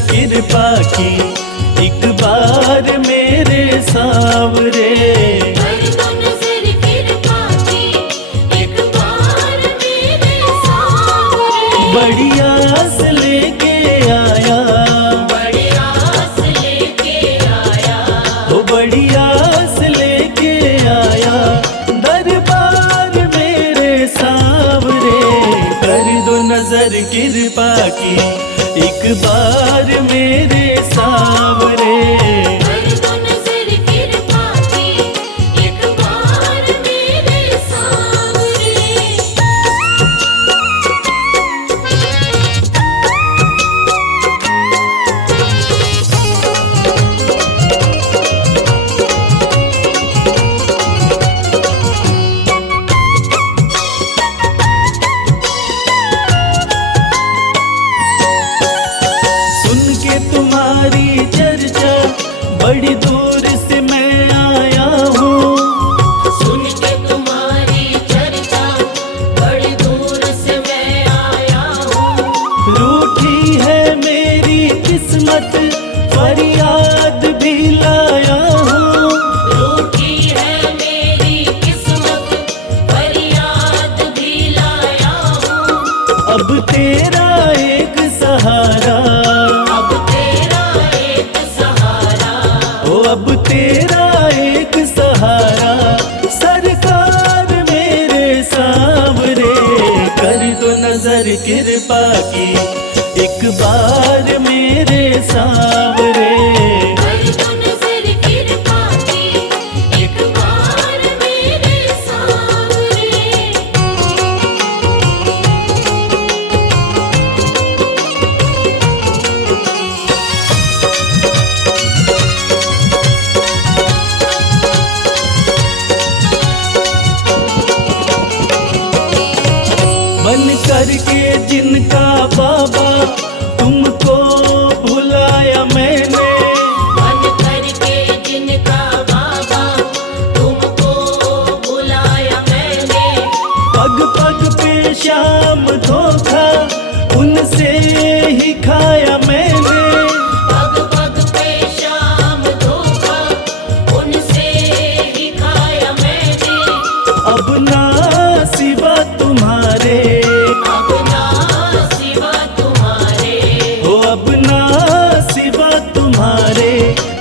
कृपा की एक बार मेरे सांवरे। कर दो नजर कृपा की एक बार मेरे सांवरे। बड़ी आस लेके आया, बड़ी आस लेके आया, वो बड़ी आस लेके आया दरबार मेरे सांवरे। कर दो नजर कृपा की एक बार मेरे सांवरे। कर दो नजर कृपा की एक बार मेरे सांवरे। सुन के तुम्हारी चर्चा बड़ी दूर से मैं आया हूँ। सुन के तुम्हारी चर्चा बड़ी दूर से मैं आया हूँ। रूठी है मेरी किस्मत फरियाद भी लाया हूँ। रूठी है मेरी किस्मत फरियाद भी लाया हूँ। अब तेरा एक सहारा, अब तेरा एक सहारा, ओ अब तेरा एक सहारा सरकार मेरे सांवरे। कर दो नजर कृपा की एक बार मेरे सांवरे। कर दो नजर कृपा की एक बार मेरे सांवरे। बन करके जिनका बाबा तुमको भुलाया मैंने। बन करके जिनका बाबा तुमको बुलाया मैंने। पग पग पे शाम धोखा उनसे ही खाया मैंने। पग पग पे शाम धोखा उनसे ही खाया मैंने। अब ना सिवा तुम्हारे, अब ना सिवा तुम्हारे, हो अब ना सिवा तुम्हारे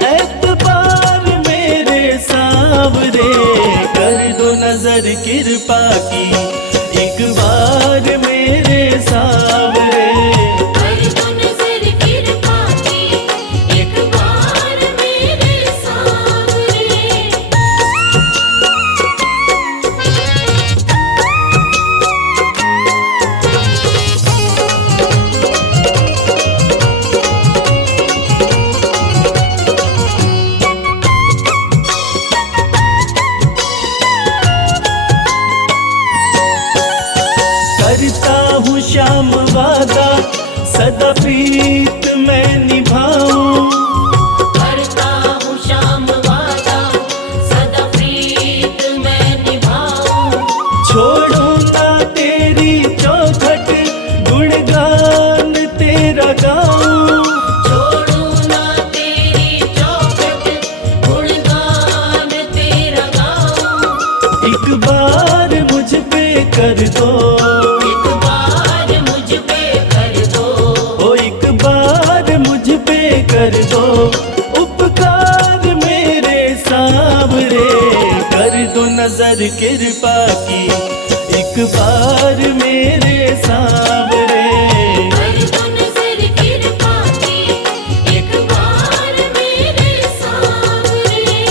एतबार मेरे सांवरे। कर दो नजर कृपा की एक बार मेरे सांवरे। कर दो नजर कृपा की एक बार मेरे सांवरे। करता हूँ श्याम वादा सदा प्रीत मैं निभाऊं। करता हूँ श्याम वादा सदा प्रीत मैं निभाऊं। छोड़ो ना तेरी चौखट गुणगान तेरा गाऊं। छोड़ू ना तेरी चौखट गुणगान तेरा गाऊं। एक बार मुझ पे कर दो, एक बार मुझ पे कर दो। ओ एक बार मुझ पे कर दो उपकार मेरे सांवरे। कर दो नजर कृपा की एक बार मेरे सांवरे। कर दो नजर कृपा की एक बार मेरे सांवरे।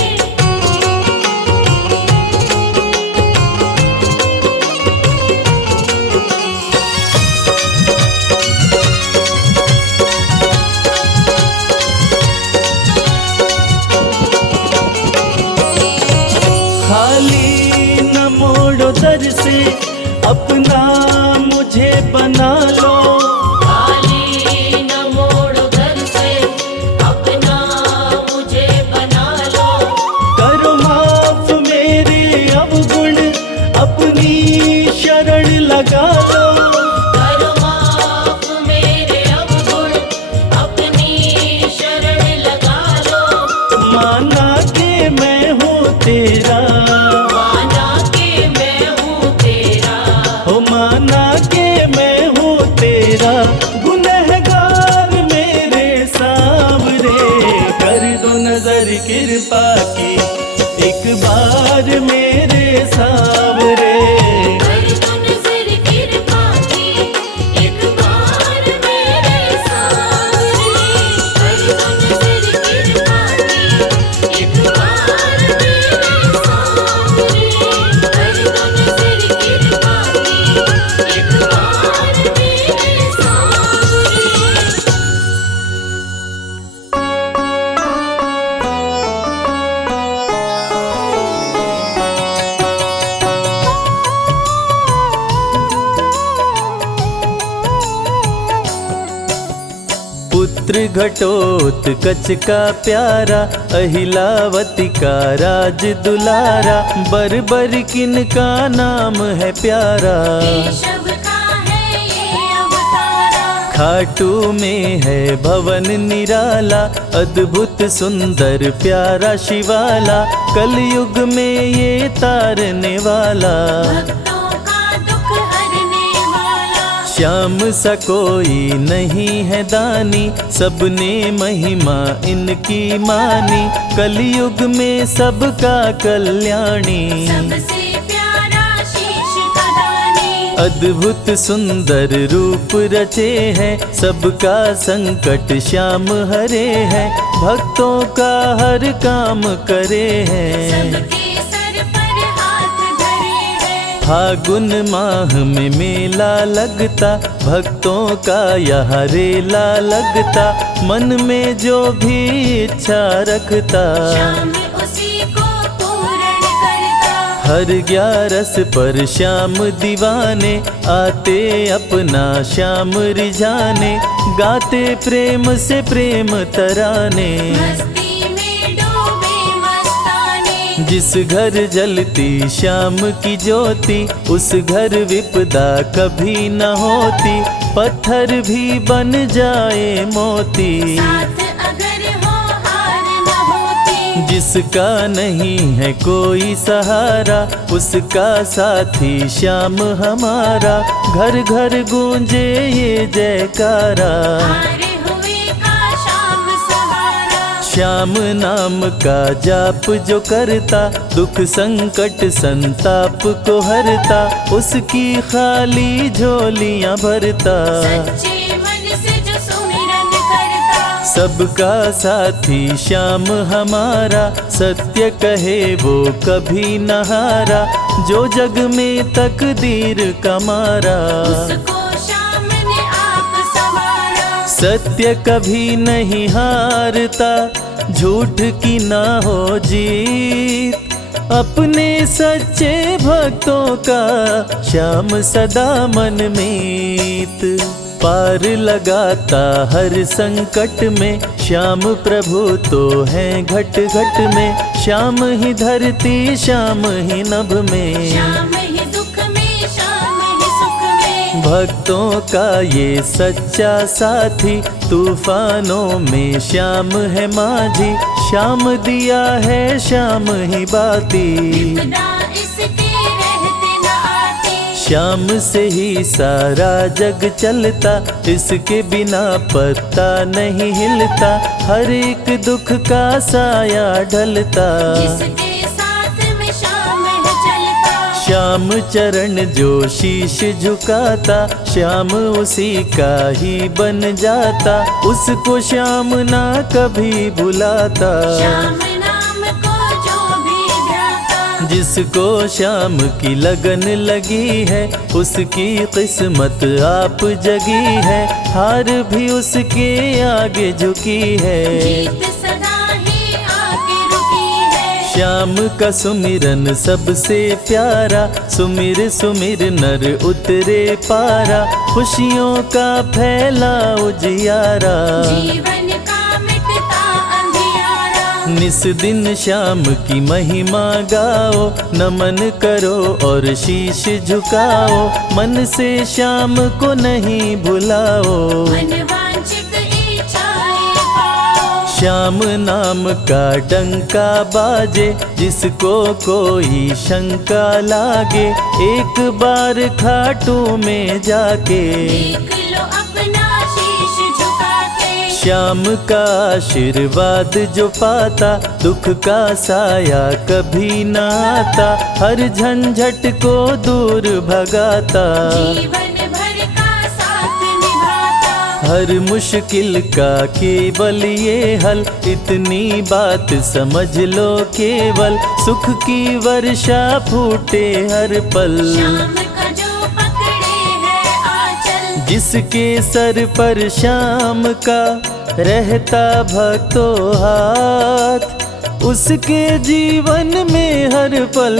खाली न मोड़ो दर से अपना मुझे बना लो। खाली न मोड़ो दर से अपना मुझे बना लो। करो माफ मेरे अवगुण अपनी शरण लगा लो। करो माफ मेरे अवगुण अपनी कृपा की, एक बार मेरे सांवरे। कर दो नजर कृपा की, एक बार मेरे सांवरे। कर दो नजर कृपा की, एक बार मेरे सांवरे। कर दो नजर कृपा की, एक बार मेरे सांवरे। पुत्र घटोत्कच का प्यारा, अहिलावती का राज दुलारा। बर्बर किन का नाम है प्यारा, केशव का है ये अवतारा। खाटू में है भवन निराला, अद्भुत सुंदर प्यारा शिवाला। कलयुग में ये तारने वाला, भक्तों का दुख हरने वाला। श्याम सा कोई नहीं है दानी, सबने महिमा इनकी मानी। कलयुग में सबका कल्याणी, सबसे प्यारा शीश का दानी। अद्भुत सुंदर रूप रचे हैं, सबका संकट श्याम हरे हैं। भक्तों का हर काम करे हैं, सबके सर पर हाथ धरे हैं। फागुन माह में मेला लगता, भक्तों का यहाँ रेला लगता। मन में जो भी इच्छा रखता, श्याम उसी को पूर्ण करता। हर 11 पर श्याम दीवाने, आते अपना श्याम रिझाने। गाते प्रेम से प्रेम तराने, मस्ती में डूबे मस्ताने। जिस घर जलती श्याम की ज्योति, उस घर विपदा कभी न होती। पत्थर भी बन जाए मोती, साथ अगर हो हार न होती। जिसका नहीं है कोई सहारा, उसका साथी श्याम हमारा। घर घर गूंजे ये जयकारा, हारे हुए का श्याम सहारा। श्याम नाम का जाप जो करता, दुख संकट संताप को हरता। उसकी खाली झोलियां भरता, सच्चे मन से जो सुमिरन करता। सबका साथी श्याम हमारा। सत्य कहे वो कभी न हारा, जो जग में तकदीर का मारा। उसको श्याम ने आप संवारा। सत्य कभी नहीं हारता, झूठ की ना हो जीत। अपने सच्चे भक्तों का श्याम सदा मन मीत। पार लगाता हर संकट में, श्याम प्रभु तो हैं घट घट में। श्याम ही धरती श्याम ही नभ में, श्याम ही दुख में श्याम ही सुख में। भक्तों का ये सच्चा साथी। तूफानों में श्याम है माझी, श्याम दिया है श्याम ही बाती। विपदा इसके रहते न आती। श्याम से ही सारा जग चलता, इसके बिना पत्ता नहीं हिलता। हर एक दुख का साया ढलता, जिसके साथ में श्याम है चलता। श्याम चरण जो शीश झुकाता, श्याम उसी का ही बन जाता। उसको श्याम ना कभी भुलाता, श्याम नाम को जो भी ध्याता। जिसको श्याम की लगन लगी है, उसकी किस्मत आप जगी है। हार भी उसके आगे झुकी है, जीत सदा ही आके रुकी है। श्याम का सुमिरन सबसे प्यारा। सुमिर सुमिर नर उतरे पारा, खुशियों का फैला उजियारा। जीवन का मिटता अंधियारा। निस दिन श्याम की महिमा गाओ, नमन करो और शीश झुकाओ। मन से श्याम को नहीं भुलाओ, मनवांछित इच्छाएं पाओ। श्याम नाम का डंका बाजे, जिसको कोई शंका लागे। एक बार खाटू में जाके, देख लो अपना शीश झुका के। श्याम का आशीर्वाद जो पाता, दुख का साया कभी न आता, हर झंझट को दूर भगाता, जीवन भर का साथ निभाता, हर मुश्किल का केवल ये हल, इतनी बात समझ लो केवल, सुख की वर्षा फूटे हर पल। श्याम का जो पकड़े है आंचल, जिसके सर पर श्याम का रहता भक्तों हाथ, उसके जीवन में हर पल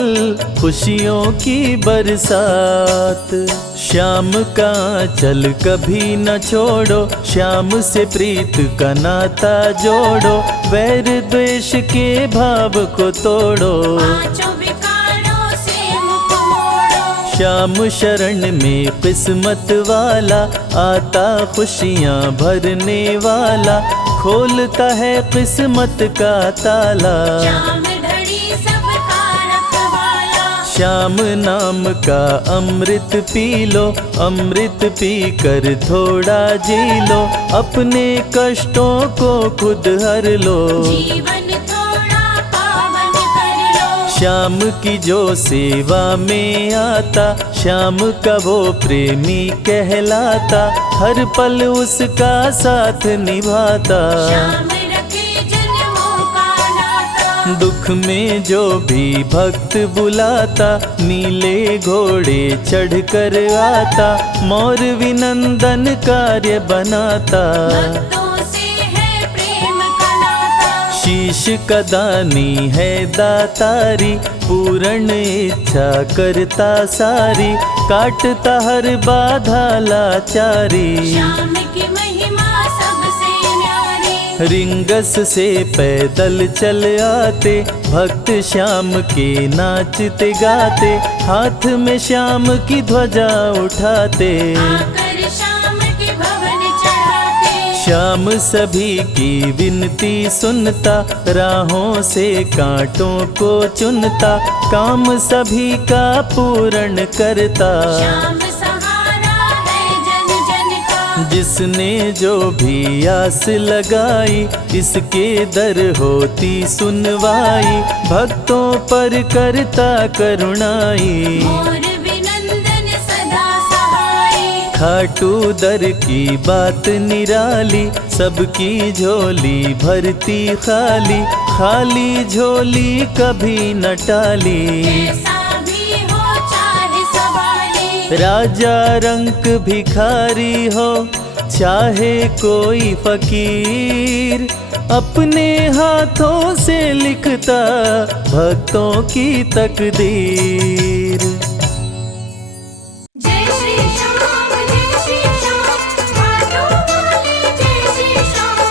खुशियों की बरसात। श्याम का आंचल कभी न छोड़ो, श्याम से प्रीत का नाता जोड़ो, वैर द्वेष के भाव को तोड़ो, पांचों विकारों से मुख मोड़ो। श्याम शरण में किस्मत वाला, आता खुशियाँ भरने वाला, खोलता है किस्मत का ताला। श्याम धड़ी सबका रखवाला, श्याम नाम का अमृत पी लो, अमृत पी कर थोड़ा जी लो, अपने कष्टों को खुद हर लो, जीवन थोड़ा पावन कर लो। श्याम की जो सेवा में आता, श्याम का वो प्रेमी कहलाता, हर पल उसका साथ निभाता, श्याम रखे जन्मों का नाता, दुख में जो भी भक्त बुलाता, नीले घोड़े चढ़ कर आता, मोर विनंदन कार्य बनाता, भक्तों से है प्रेम का नाता, शीश का दानी है दातारी, पूर्ण इच्छा करता सारी, काटता हर बाधा लाचारी, श्याम की महिमा सबसे न्यारी, रिंगस से पैदल चल आते, भक्त श्याम के नाचते गाते, हाथ में श्याम की ध्वजा उठाते, आकर श्याम के भवन चढ़ाते, श्याम सभी की विनती सुनता, राहों से कांटों को चुनता, काम सभी का पूर्ण करता, श्याम सहारा है जन जन का, जिसने जो भी आस लगाई, इसके दर होती सुनवाई, भक्तों पर करता करुणाई, मोर विनंदन सदा सहाई, खाटू दर की बात निराली, सबकी झोली भरती खाली, खाली झोली कभी न टाली, कैसा भी हो चाहे सवाली, राजा रंक भिखारी हो चाहे कोई फकीर, अपने हाथों से लिखता भक्तों की तकदीर। जय श्री श्याम माधो वाले, जय श्री श्याम।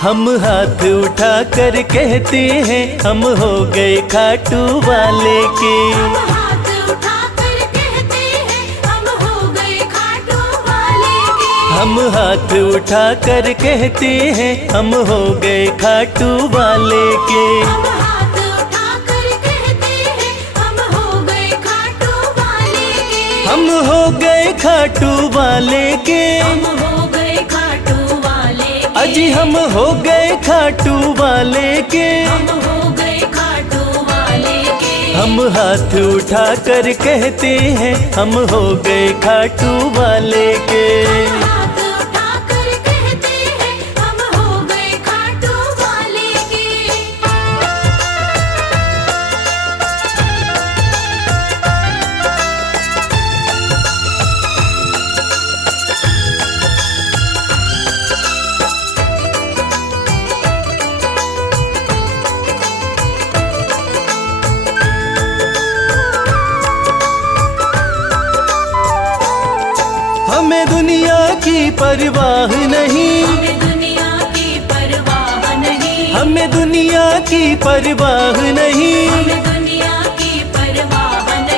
हम हाथ उठा कर कहते हैं, हम हो गए खाटू वाले के, हम हाथ उठाकर कहते हैं, हम हो गए खाटू वाले के, हम हाथ उठा कर कहते हैं, हम हो गए खाटू वाले के, हम हाथ उठाकर कहते हैं, हम हो गए खाटू वाले के, हम हो गए खाटू वाले के, हम हो गए खाटू वाले के, अजी हम हो गए खाटू वाले के, हम हो गए खाटू वाले के, हम हाथ उठा कर कहते हैं, हम हो गए खाटू वाले के। हम हाथ उठाकर कहते हैं, हम हो गए खाटू वाले के। हमें दुनिया की परवाह नहीं, हमें दुनिया की परवाह नहीं, हमें दुनिया की परवाह नहीं, हमें दुनिया की परवाह नहीं,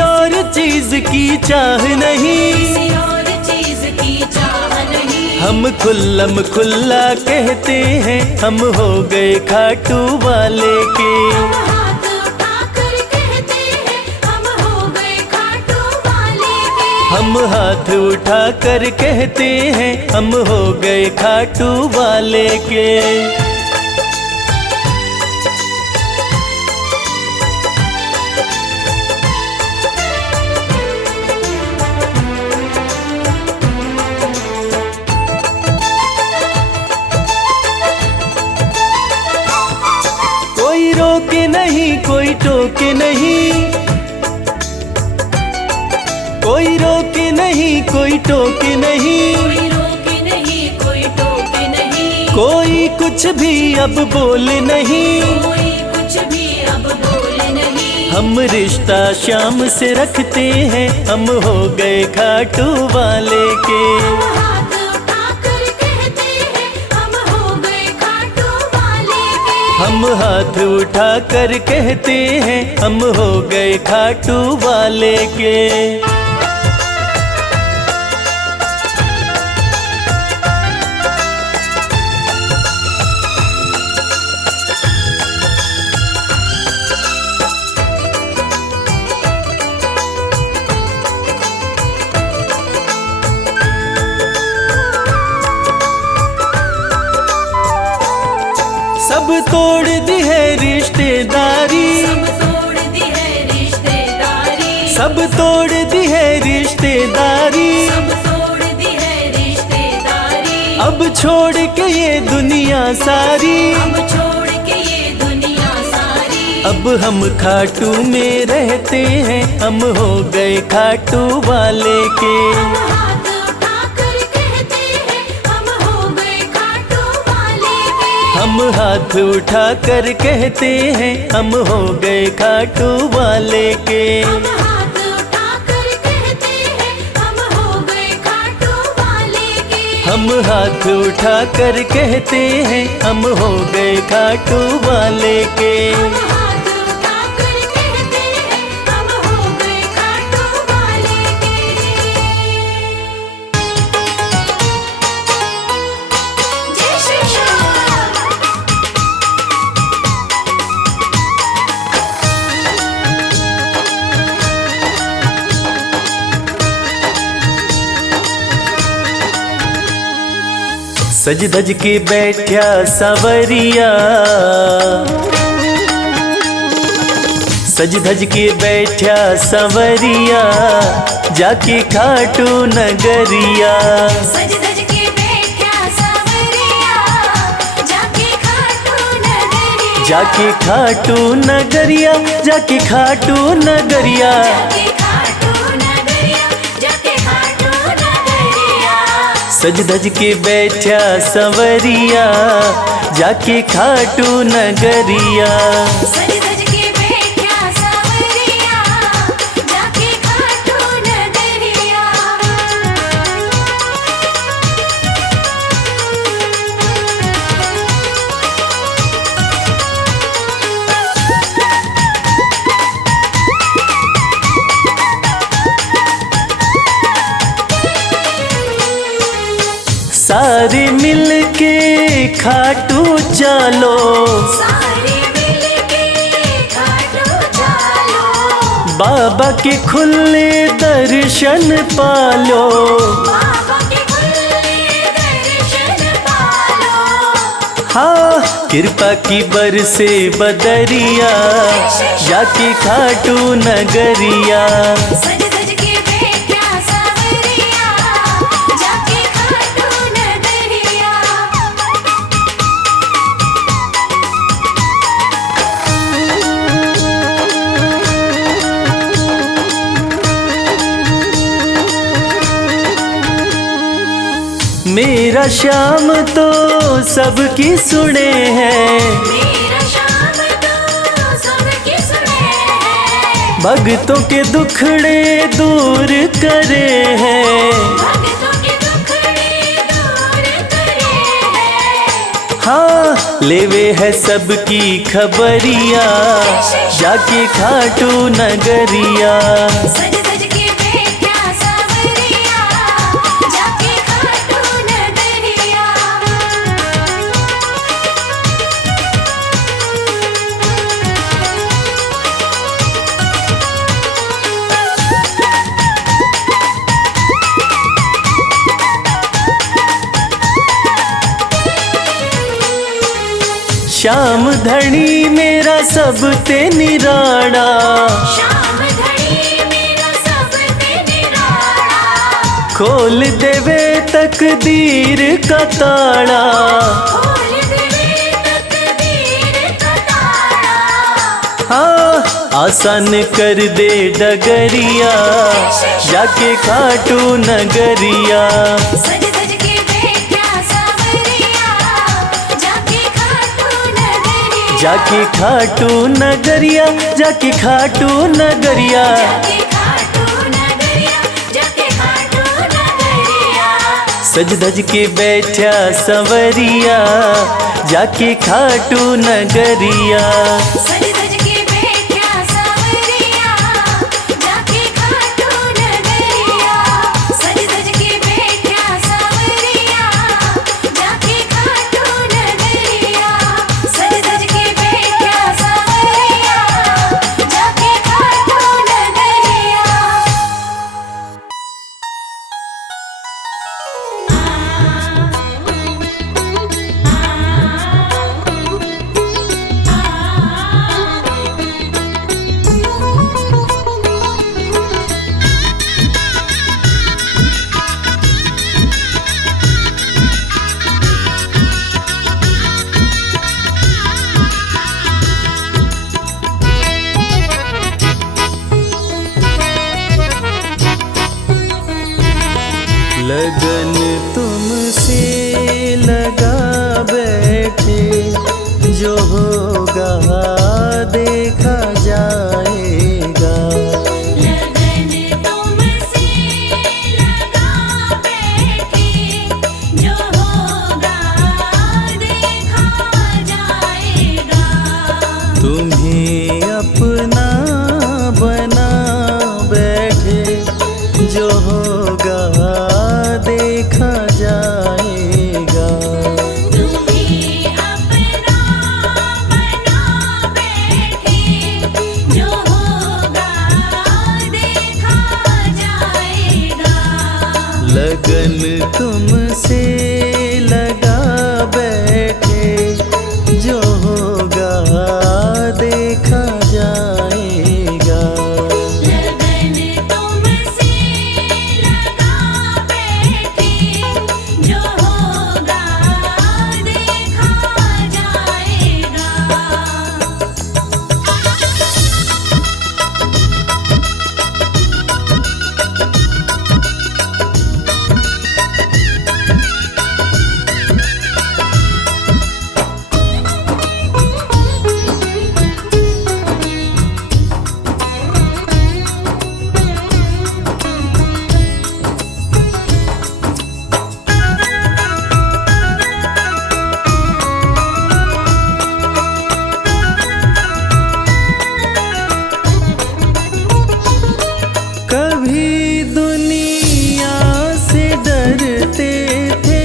और चीज की चाह नहीं, किसी और चीज की चाह नहीं। हम खुल्लम खुल्ला कहते हैं हम हो गए खाटू वाले के। हम हाथ उठाकर कहते हैं हम हो गए खाटू वाले के। हम हाथ उठाकर कहते हैं हम हो गए खाटू वाले के। कोई रोके नहीं कोई टोके नहीं, कोई रोके नहीं कोई टोके नहीं, कोई रोके नहीं कोई टोके नहीं। कोई कुछ भी अब बोले नहीं, कोई कुछ भी अब बोले नहीं। हम रिश्ता शाम से रखते हैं हम हो गए खाटू वाले के। हम हाथ उठाकर कहते हैं हम हो गए खाटू वाले के। हम हाथ उठाकर कहते हैं हम हो गए खाटू वाले के। सब तोड़ दी है रिश्तेदारी, सब तोड़ दी है रिश्तेदारी। सब तोड़ दी है रिश्तेदारी, सब तोड़ दी है रिश्तेदारी। अब छोड़ के ये दुनिया सारी, अब छोड़ के ये दुनिया सारी। अब हम खाटू में रहते हैं हम हो गए खाटू वाले के। हम हाथ उठाकर कहते हैं हम हो गए खाटू वाले के। हम हाथ उठाकर कहते हैं हम हो गए खाटू वाले के। हम हाथ उठाकर कहते हैं हम हो गए खाटू वाले के। हम हाथ उठाकर कहते हैं हम हो गए खाटू वाले के। हम हाथ उठाकर कहते हैं हम हो गए खाटू वाले के। जय श्री श्याम। सज धज के बैठा सवरिया, सज धज के बैठा सवरिया, जाके खाटू नगरिया। सज धज के बैठा सावरिया, जाके खाटू नगरिया। जाके खाटू नगरिया, जाके खाटू नगरिया। जाके खाटू नगरिया, जाके खाटू नगरिया। सज धज के बैठा सवरिया, जाके खाटू नगरिया। सज धज के बैठा सावरिया, जाके खाटू नगरिया। सारे मिल के खाटू चलो, सारे मिलके खाटू चलो। बाबा के खुले दर्शन पालो। बाबा के खुले दर्शन पालो। हाँ कृपा की बरसे बदरिया, जाके खाटू नगरिया। सज धज के बैठा सावरिया, जाके खाटू नगरिया। मेरा श्याम तो सबकी सुने हैं, मेरा श्याम तो सबकी सुने हैं। भक्तों के दुखड़े दूर करे हैं। भक्तों के दुखड़े दूर करे हैं। हाँ लेवे है सबकी खबरिया, जाके खाटू नगरिया। सज सज के बैठा सावरिया, जाके खाटू नगरिया। श्याम धनी मेरा सब ते निराड़ा, श्याम धनी मेरा सब ते निराड़ा। खोल देवे तकदीर का ताड़ा। खोल देवे तकदीर का ताड़ा। हाँ आसान कर दे डगरिया, जाके खाटू नगरिया। सज सज के बैठा सावरिया, जाके खाटू नगरिया। जाके खाटू नगरिया, जाके खाटू नगरिया। जाके खाटू नगरिया, जाके खाटू नगरिया। सज धज के बैठा संवरिया, जाके खाटू नगरिया। सज सज के बैठा सावरिया, जाके खाटू नगरिया। सज सज के बैठा सावरिया, जाके खाटू नगरिया। सज सज के बैठा सावरिया, जाके खाटू नगरिया। लगन तुमसे लगा बैठे, जो होगा देखा जाएगा। लगन तुमसे लगा बैठे, जो होगा देखा जाएगा। तुम्हें अपना बना बैठे, जो होगा देखा जाएगा। तुम्हें अपना बना बैठे, जो होगा देखा जाएगा। लगन तुमसे लगा बैठे, जो होगा देखा जाएगा। लगन तुमसे लगा बैठे, जो होगा देखा जाएगा। कभी दुनिया से डरते थे,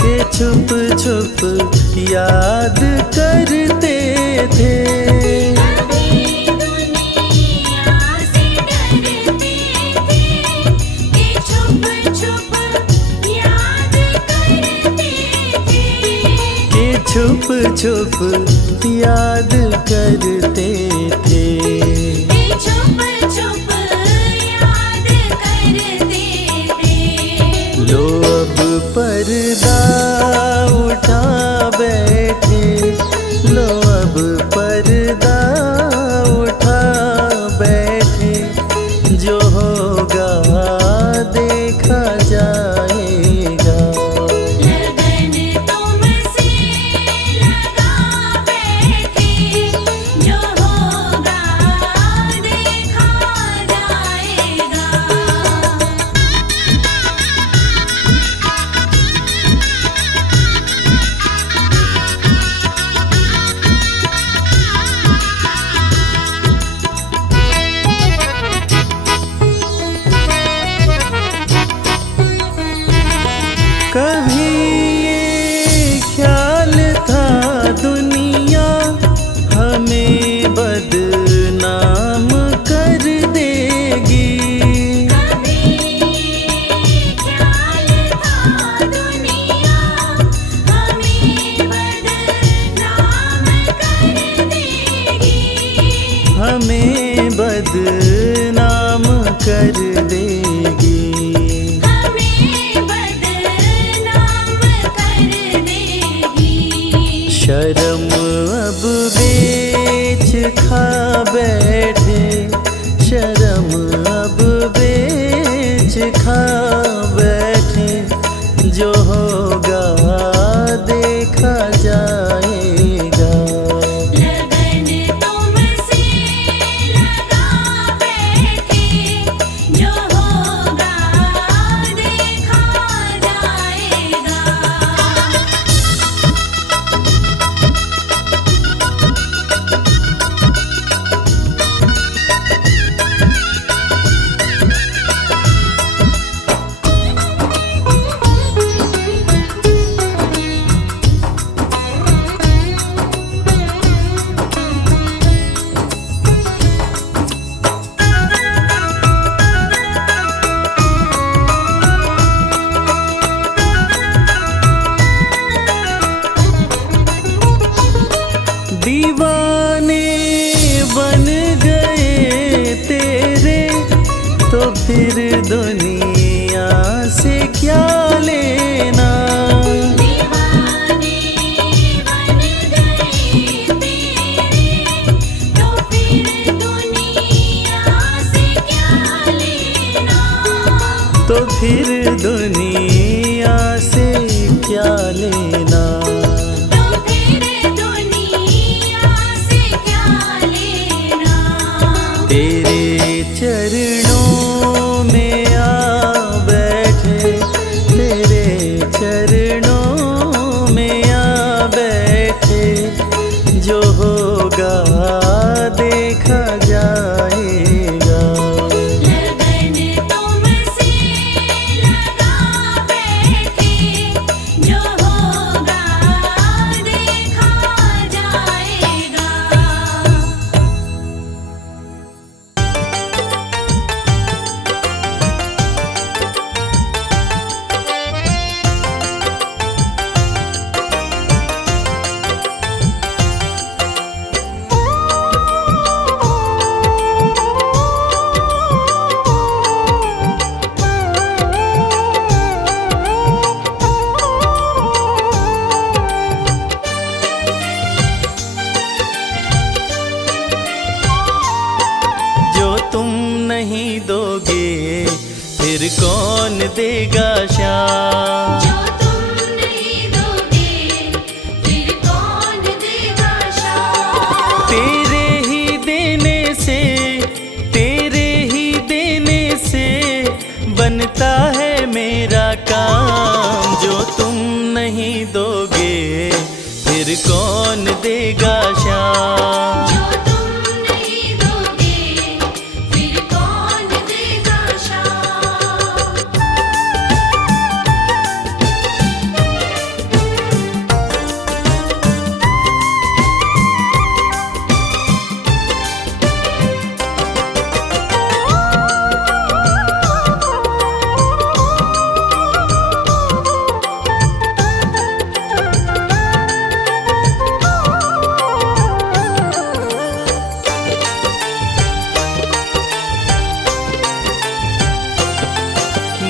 कि छुप छुप याद करते थे। कभी दुनिया से डरते थे, कि छुप छुप याद करते थे। कि छुप छुप याद करते थे। कि छुप छुप याद करते थे। लो अब पर्दा उठा बैठे, लो अब पर्दा उठा बैठे, जो होगा देखा जाएगा। लगन तुमसे लगा बैठे, जो होगा देखा जाएगा। खा बैठे, जो होगा देखा जाएगा। लगन तुमसे लगा बैठे, जो होगा देखा जाएगा। दीवाने बन गए तेरे, तो फिर दुनिया से क्या लेना। दीवाने बन गए तेरे, तो फिर दुनिया से क्या लेना। तो फिर दुनिया से क्या लेना। तो फिर दुनिया से क्या लेना। तेरे चरणों में आ बैठे, तेरे चरणों में आ बैठे, जो होगा देखा जाएगा। लगन तुमसे लगा बैठे, जो होगा देखा जाएगा। जो तुम नहीं दोगे फिर कौन देगा शाम। जो तुम नहीं दोगे, फिर कौन देगा शाम। तेरे ही देने से, तेरे ही देने से बनता है मेरा काम। जो तुम नहीं दोगे फिर कौन देगा शाम। जो तुम नहीं दोगे, फिर कौन देगा शाम।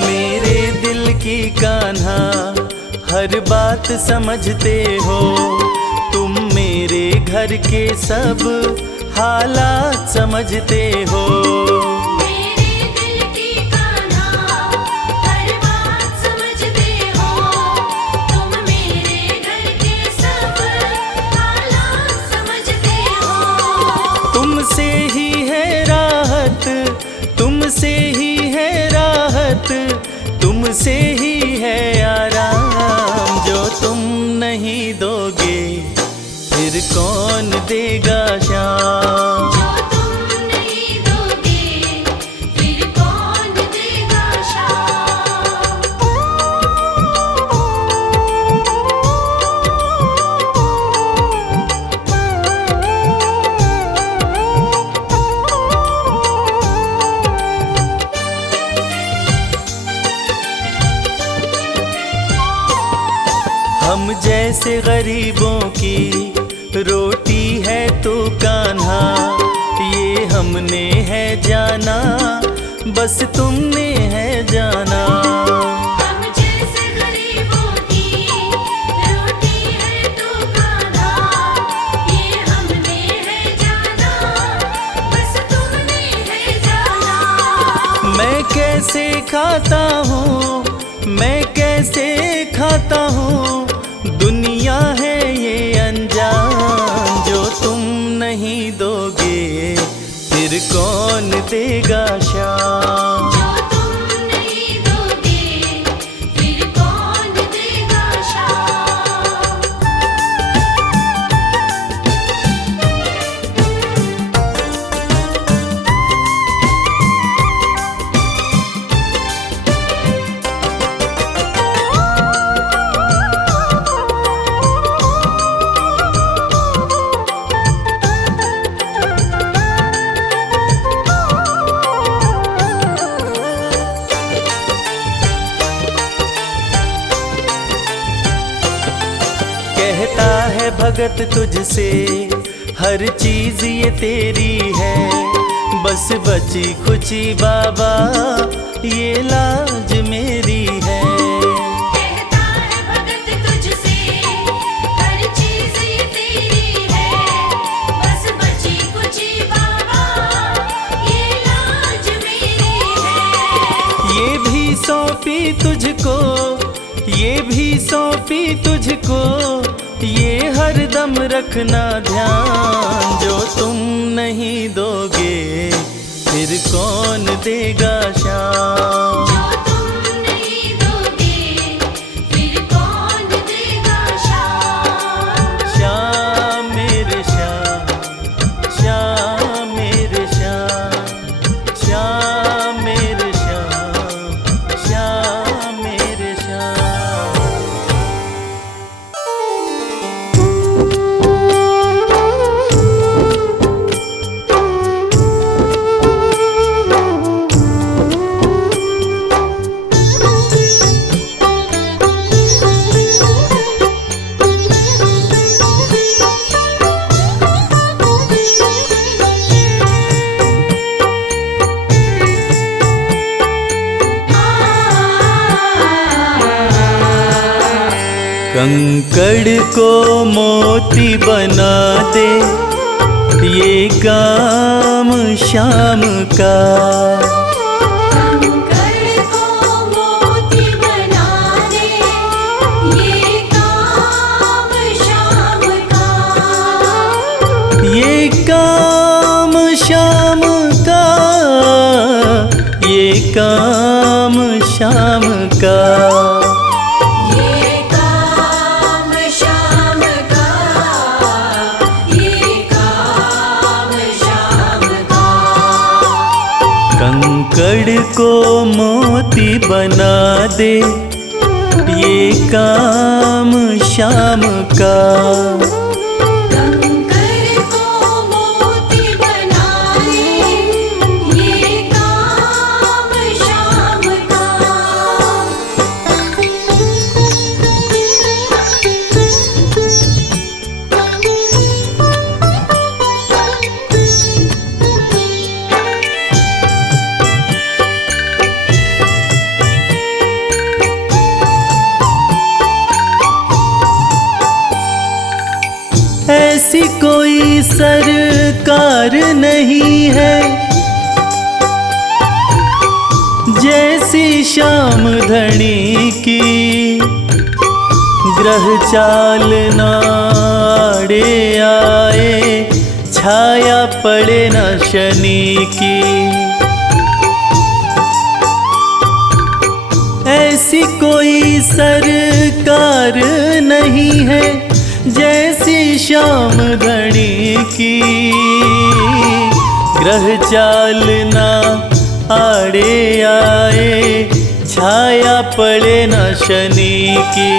मेरे दिल की कान्हा हर बात समझते हो, तुम मेरे घर के सब हालात समझते हो। मेरे दिल की कान्हा हर बात समझते हो, तुम मेरे घर के सब हालात समझते हो। तुमसे ही है राहत, तुमसे ही है राहत, तुमसे ही है आराम। जो तुम नहीं दोगे फिर कौन देगा शाम। जो तुम नहीं दोगे, फिर कौन देगा शाम। हम जैसे गरीबों की रोटी है तो कान्हा, ये हमने है जाना, बस तुमने है जाना। हम जैसे गरीबों की रोटी है तो कान्हा, ये हमने है जाना, बस तुमने है जाना। मैं कैसे खाता हूँ, मैं कैसे खाता हूँ। दुनिया है ये अनजान, जो तुम नहीं दोगे फिर कौन देगा शाम। जो तुम नहीं दोगे फिर कौन देगा शाम। कहता है भगत तुझसे हर चीज ये तेरी है, बस बची खुची बाबा ये लाज मेरी है। कहता है भगत तुझसे हर चीज ये तेरी है, बस बची कुची बाबा ये लाज मेरी है। ये भी सौंपी तुझको, ये भी सौंपी तुझको, ये हरदम रखना ध्यान। जो तुम नहीं दोगे फिर कौन देगा शाम। जो तुम नहीं दोगे फिर कौन देगा शाम। श्याम मेरे श्याम, श्याम मेरे श्याम, श्याम मेरे श्याम, श्याम मेरे श्याम। कंकड़ को मोती बना दे ये काम शाम का। कंकड़ को मोती बना दे ये काम शाम का। ये काम शाम का, ये काम शाम का। ये काम शाम का, ये काम शाम का। कंकड़ को मोती बना दे ये काम शाम का। कंकड़ को मोती बना दे ये काम शाम का। ऐसी कोई सरकार नहीं है जैसी श्याम धनी की। ग्रह चाल नाड़े आए, छाया पड़े न शनि की। ऐसी कोई सरकार नहीं है जैसी श्याम धनी की। ग्रह चाल ना आड़े आए, छाया पड़े न शनि की।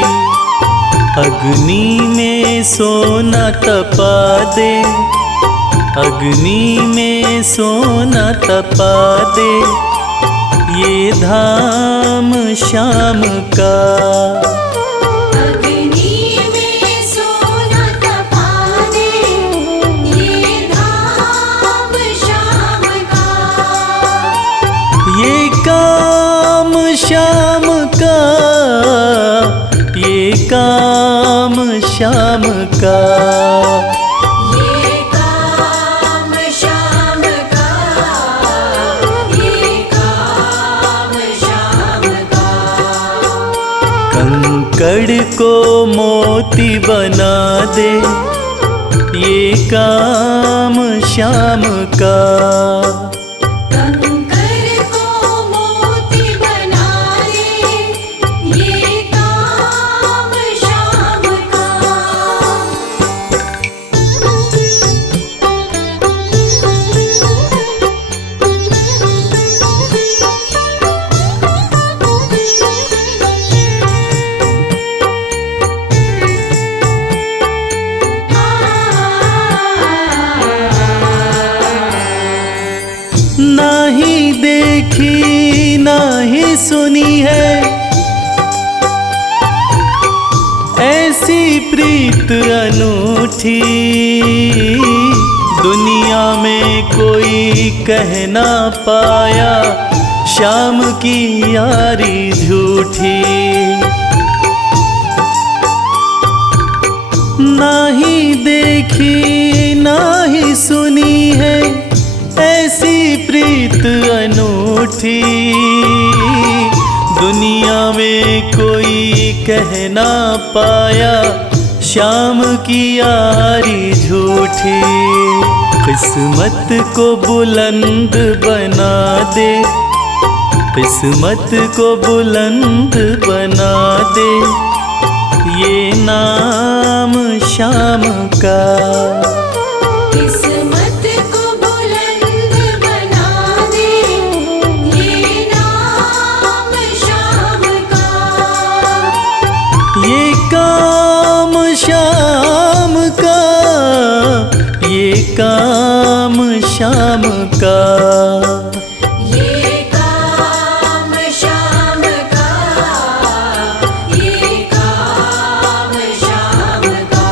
अग्नि में सोना तपा दे, अग्नि में सोना तपा दे ये धाम शाम का। अग्नि में सोना तपा दे ये धाम शाम का। ये काम शाम का, ये काम शाम का। ये काम शाम का, ये काम शाम कंकड़ को मोती बना दे, ये काम श्याम का। कंकर को मोती बना दे, ये काम श्याम का। नाही देखी नाही सुनी है ऐसी प्रीत अनूठी, दुनिया में कोई कह ना पाया श्याम की यारी झूठी। नाही देखी नाही सुनी है ऐसी प्रीत अनूठी, दुनिया में कोई कह ना पाया श्याम की यारी झूठी। किस्मत को बुलंद बना दे, किस्मत को बुलंद बना दे, ये नाम श्याम का। किस्मत को बुलंद बना दे, ये नाम श्याम का। ये काम श्याम का, ये काम श्याम का। ये काम श्याम का, ये काम श्याम का।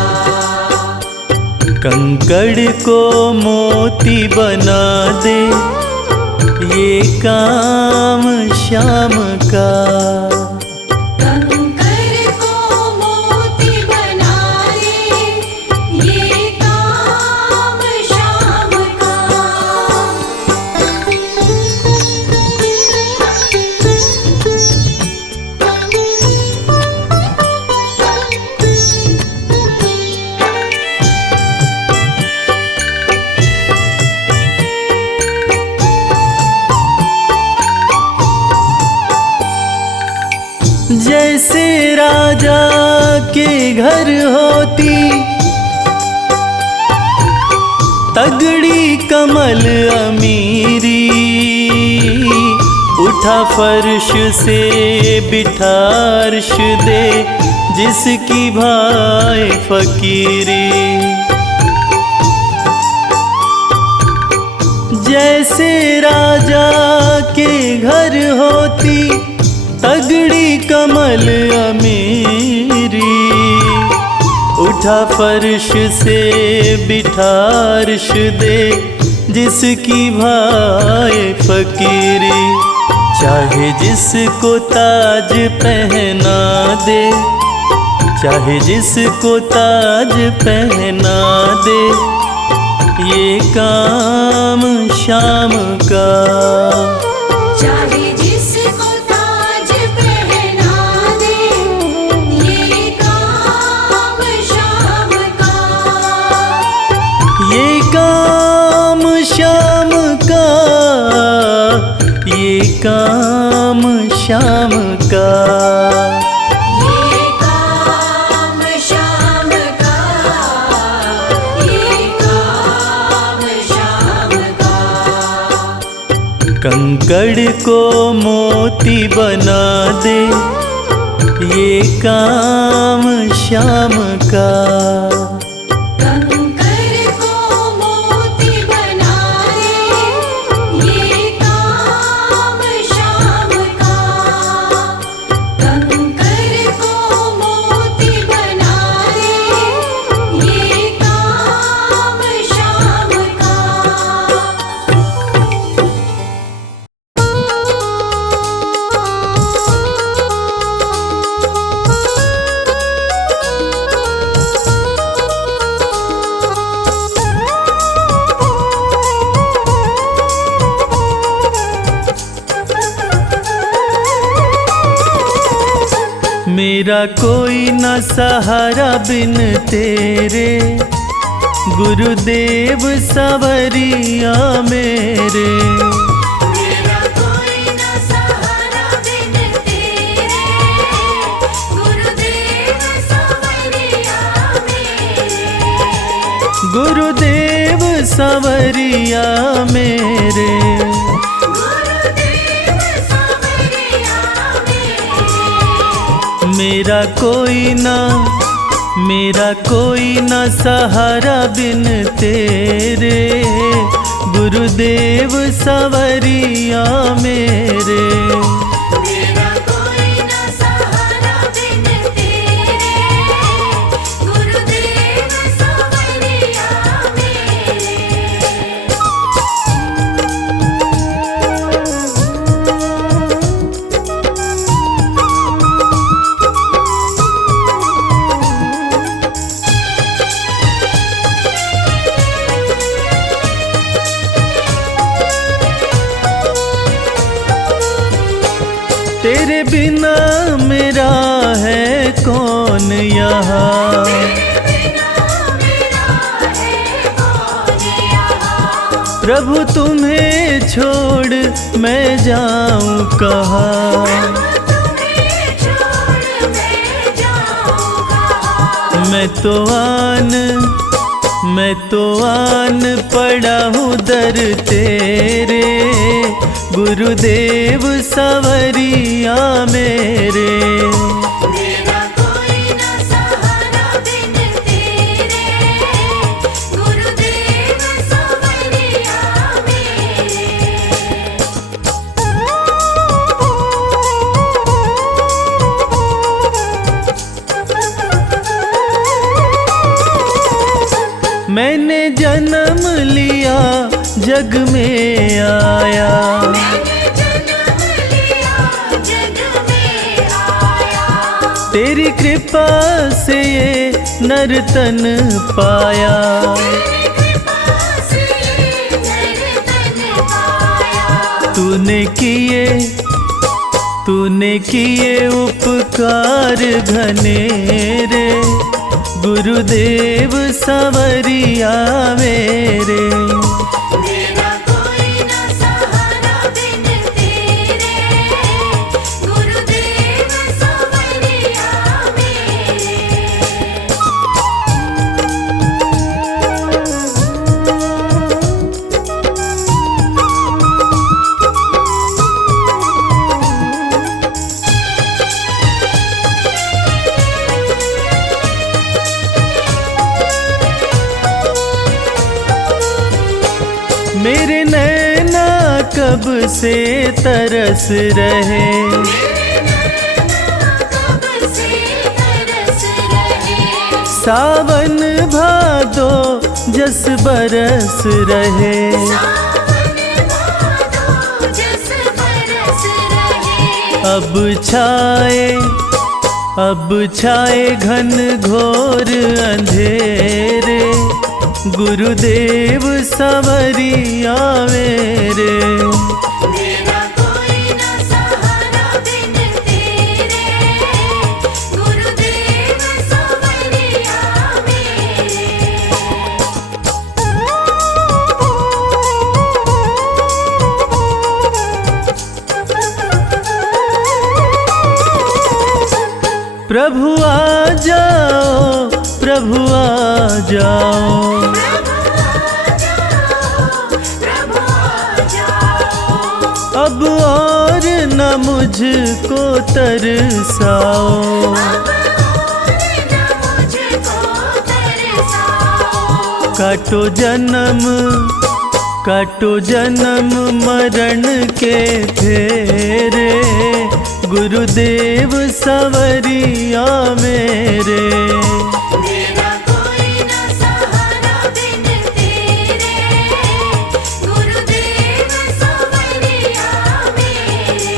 कंकड़ को मोती बना दे, ये काम श्याम का। कंकर को मोती बना दे, ये काम श्याम का। जैसे राजा के घर होती तगड़ी कमल अमीरी, उठा फर्श से बिठा अर्श दे जिसकी भाई फकीरी। जैसे राजा के घर होती तगड़ी कमल अमीरी, उठा फर्श से बिठा अर्श दे जिसकी भाई फकीरी। चाहे जिसको ताज पहना दे, चाहे जिसको ताज पहना दे, ये काम श्याम का। चाहे जिसको ताज पहना दे, ये काम श्याम का। ये काम श्याम का, ये काम श्याम का। ये काम श्याम का, ये काम श्याम का। कंकड़ को मोती बना दे, ये काम श्याम का। कंकर को मोती बना दे, ये काम श्याम का। कंकर को मोती बना दे, ये काम श्याम का। मेरा कोई न सहारा बिन तेरे, गुरुदेव सवरिया मेरे। मेरा कोई न सहारा बिन तेरे, गुरुदेव सवरिया मेरे। गुरुदेव सवरिया मेरे। गुरुदेव सवरिया मेरे। मेरा कोई न सहारा बिन तेरे, गुरुदेव सवरिया मेरे। मेरा कोई न सहारा बिन तेरे, गुरुदेव सवरिया मेरे। तेरे बिना मेरा है कौन यहाँ, प्रभु तुम्हें छोड़ मैं जाऊं कहाँ। मैं तो आन पड़ा हूँ दर तेरे, गुरुदेव सवरिया मेरे। मेरा कोई न सहारा बिन तेरे, गुरुदेव सवरिया मेरे। मैंने जन्म लिया जग में आया, मैंने जन्म लिया जग में आया। तेरी कृपा से ये नर्तन पाया। तेरी कृपा से नर्तन पाया। तूने किए उपकार घनेरे, गुरुदेव सवरिया मेरे। मेरा कोई न सहारा बिन तेरे, गुरुदेव सवरिया मेरे। मेरे नैना कब से तरस रहे, मेरे नैना कब से तरस रहे। सावन भादो जस बरस रहे। सावन भादो जस बरस रहे। अब छाए घन घोर अंधेरे, गुरुदेव सवरिया मेरे। मेरा कोई न सहारा बिन तेरे, गुरुदेव सवरिया मेरे। प्रभु आ जाओ, प्रभु आ जाओ। प्रभु आ जाओ। अब और न मुझको तरसाओ, अब और न मुझको तरसाओ। काटो जन्म मरण के फेरे, गुरुदेव सवरिया मेरे। मेरा कोई न सहारा बिन तेरे, गुरुदेव सवरिया मेरे।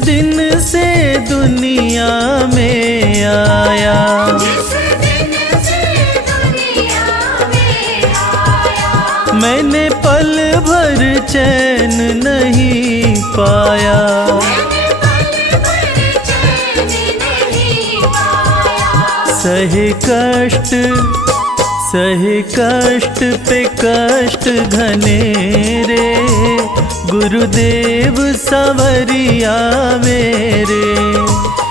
दिन से दुनिया में आया, जिस दिन से दुनिया में आया, मैंने पल भर चैन नहीं पाया। मैंने पल भर चैन नहीं पाया। सहे कष्ट पे कष्ट घनेरे, गुरुदेव सवरिया मेरे।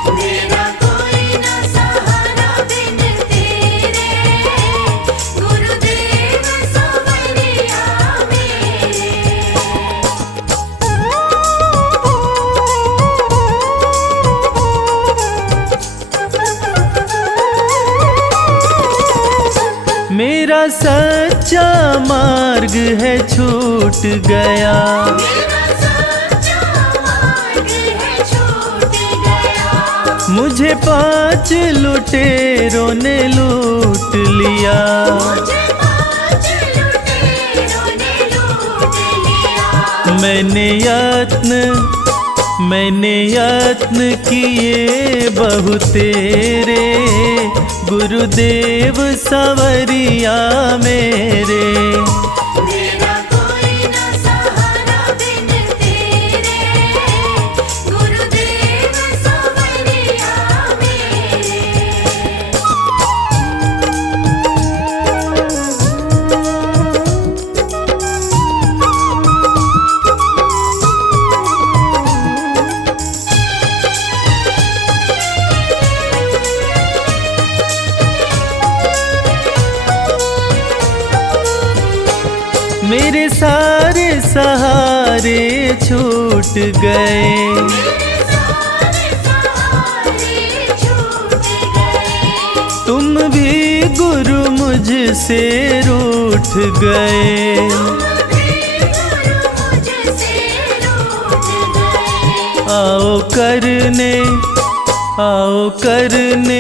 मेरा कोई न सहारा बिन तेरे, गुरुदेव सवरिया मेरे। मेरा सच्चा मार्ग है छूट गया, मेरा सच्चा मार्ग है छूट गया। मुझे 5 लुटेरों ने लूट लिया। मुझे 5 लुटेरों ने लूट लिया। मैंने यत्न किए बहु तेरे, गुरुदेव सवरिया मेरे। मेरा कोई न सहारा बिन तेरे, गुरुदेव सवरिया मेरे। मेरे सारे सहारे छूट गए, मेरे सारे सहारे छूट गए। तुम भी गुरु मुझसे रूठ गए। तुम भी गुरु मुझसे रूठ गए। आओ करने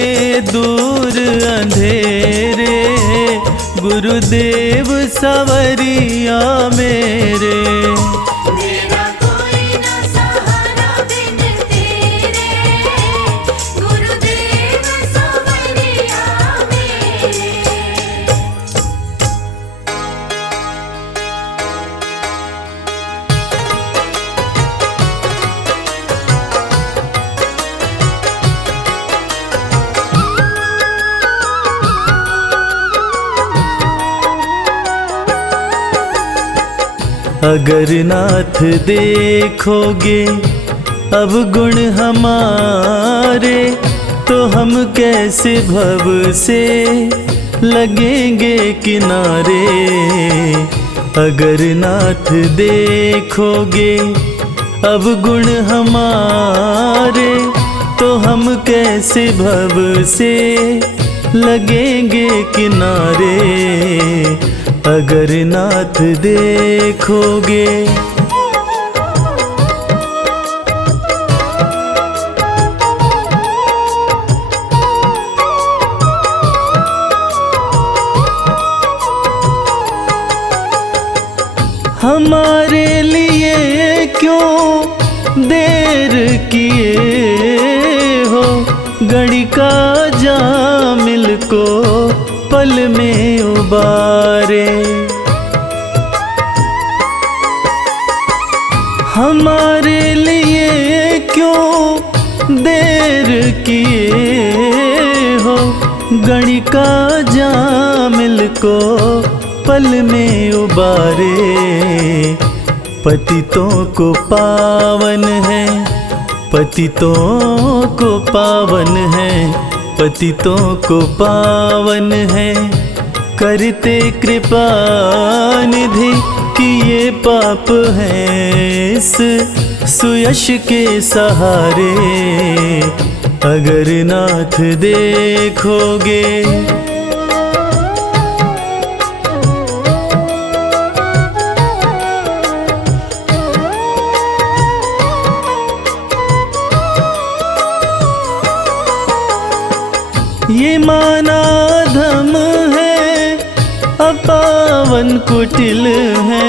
दूर अंधेरे, गुरुदेव सवरिया मेरे। मेरा कोई न सहारा बिन तेरे, गुरुदेव सवरिया मेरे। अगर नाथ देखोगे अब गुण हमारे, तो हम कैसे भव से लगेंगे किनारे। अगर नाथ देखोगे अब गुण हमारे, तो हम कैसे भव से लगेंगे किनारे। अगर नाथ देखोगे हमारे लिए क्यों देर किए हो, घड़ी का जामिल को पल में उबारे। हमारे लिए क्यों देर किए हो, घड़ी का जामिल को पल में उबारे। पतितों को पावन है, पतितों को पावन है, पतितों को पावन है, करते कृपा निधि कि ये पाप हैं इस सुयश के सहारे। अगर नाथ देखोगे ये माना धम है, अपावन कुटिल है,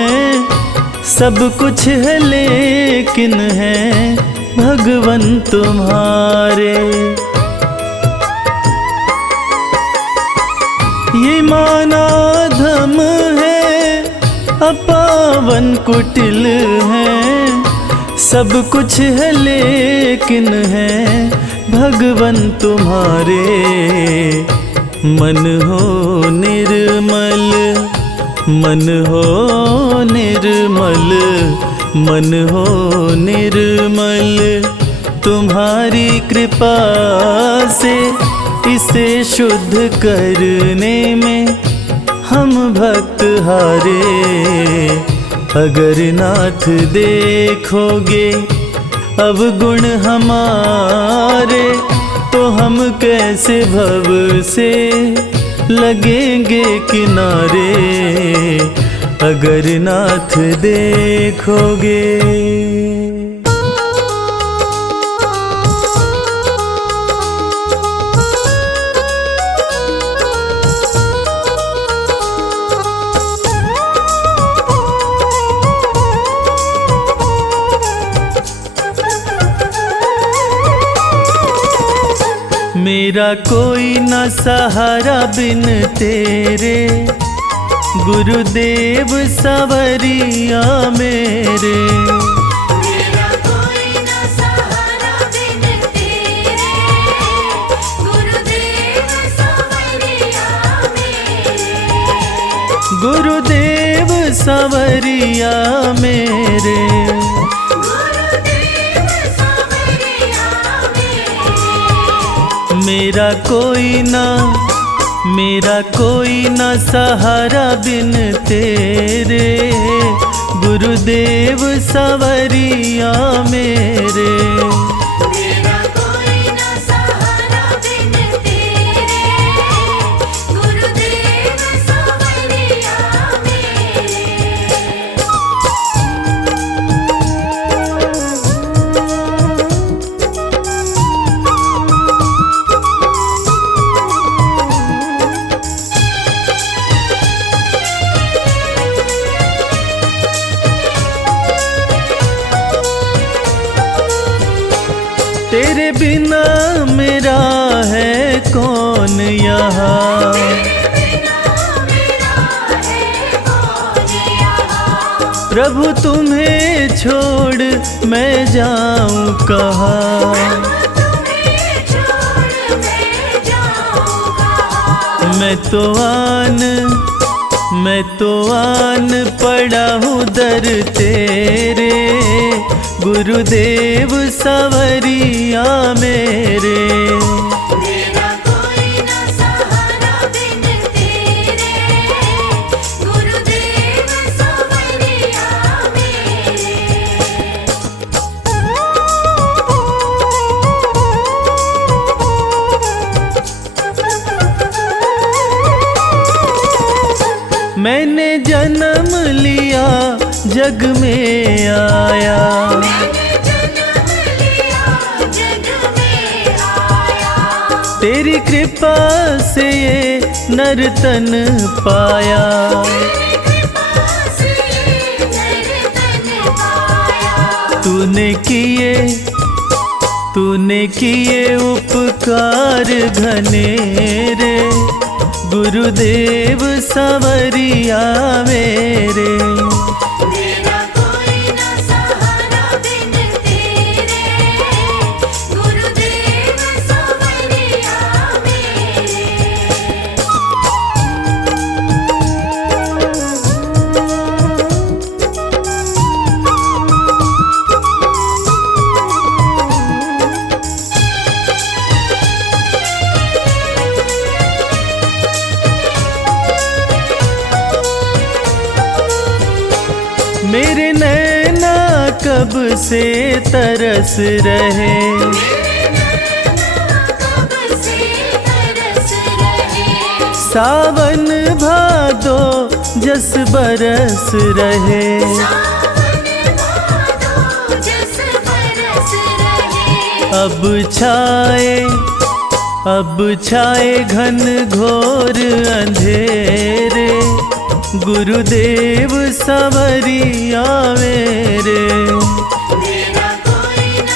सब कुछ है लेकिन है भगवन तुम्हारे। ये माना धम है अपावन कुटिल है, सब कुछ है लेकिन है भगवन तुम्हारे। मन हो निर्मल, मन हो निर्मल, मन हो निर्मल, तुम्हारी कृपा से इसे शुद्ध करने में हम भक्त हारे। अगर नाथ देखोगे अब गुण हमारे, तो हम कैसे भव से लगेंगे किनारे। अगर नाथ देखोगे। मेरा कोई न सहारा बिन तेरे, गुरुदेव सवरिया मेरे। मेरा कोई न सहारा बिन तेरे, गुरुदेव सवरिया मेरे। गुरुदेव सवरिया मेरे। मेरा कोई न सहारा बिन तेरे, गुरुदेव सवरिया मेरे। मेरा कोई न सहारा बिन तेरे, गुरुदेव सवरिया मेरे। तेरे बिना मेरा है कौन यहाँ, प्रभु तुम्हें छोड़ मैं जाऊँ कहाँ। मैं तो आन पड़ा हूँ दर तेरे, गुरुदेव सवरिया मेरे। मेरा कोई न सहारा बिन तेरे, गुरुदेव सवरिया मेरे। मैंने जन्म लिया जग में आया, तेरी कृपा से ये नर्तन पाया। तूने किए उपकार घनेरे, गुरुदेव सवरिया मेरे। मेरा कोई न सहारा बिन तेरे, गुरुदेव सवरिया मेरे। मेरे नैना कब से तरस रहे, सावन भादो जस बरस रहे। अब छाए घन घोर अंधेरे, गुरुदेव सवरिया मेरे। मेरा कोई न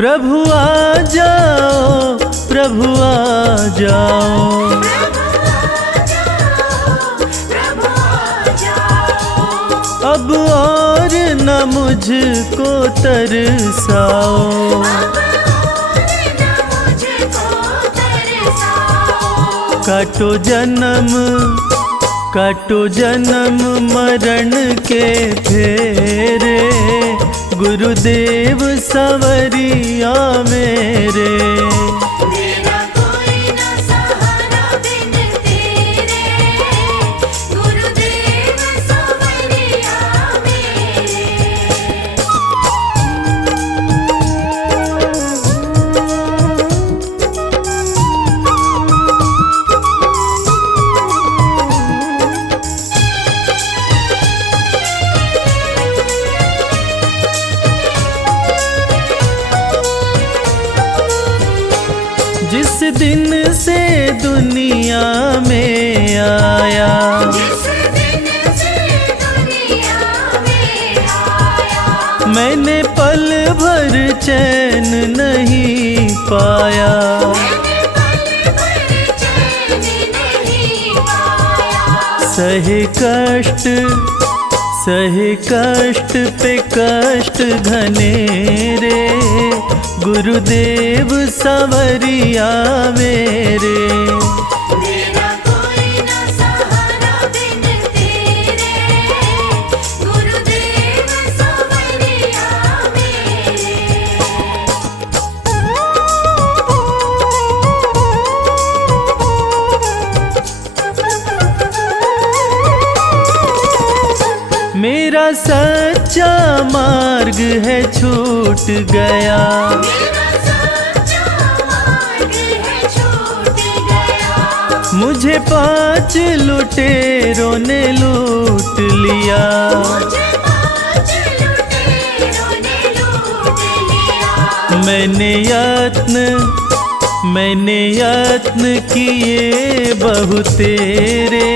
प्रभु आ जाओ, प्रभु आ जाओ। प्रभु आ जाओ। अब और न मुझको तरसाओ, काटो जन्म मरण के फेरे, गुरुदेव सवरिया मेरे। मेरा कोई न सहारा बिन तेरे, गुरुदेव सवरिया मेरे। जिस दिन से दुनिया में आया, जिस दिन से दुनिया में आया, मैंने पल भर चैन नहीं पाया। मैंने पल भर चैन नहीं पाया। सहे कष्ट पे कष्ट घनेरे, गुरुदेव सवरिया मेरे। मेरा कोई न सहारा बिन तेरे, गुरुदेव सवरिया मेरे। मेरा सच्चा मार्ग है छूट गया, मेरा सच्चा मार्ग है छूट गया। मुझे 5 लुटेरों ने लूट लिया। मुझे 5 लुटेरों ने लूट लिया। मैंने यत्न किए बहु तेरे,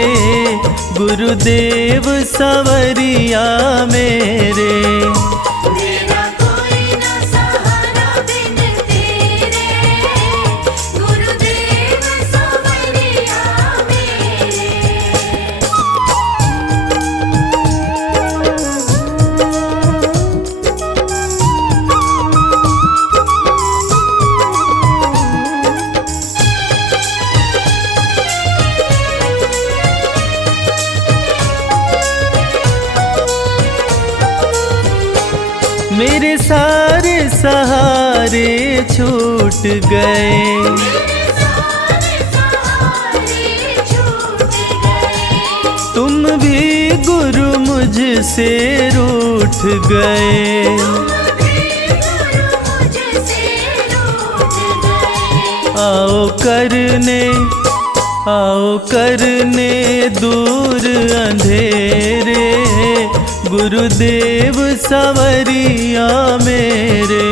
गुरुदेव सवरिया मेरे। मेरा कोई न सहारा बिन तेरे, गुरुदेव सवरिया मेरे। मेरे सारे सहारे छूट गए, मेरे सारे सहारे छूट गए। तुम भी गुरु मुझसे रूठ गए। तुम भी गुरु मुझसे रूठ गए। आओ करने दूर अंधेरे, गुरुदेव सवरिया मेरे।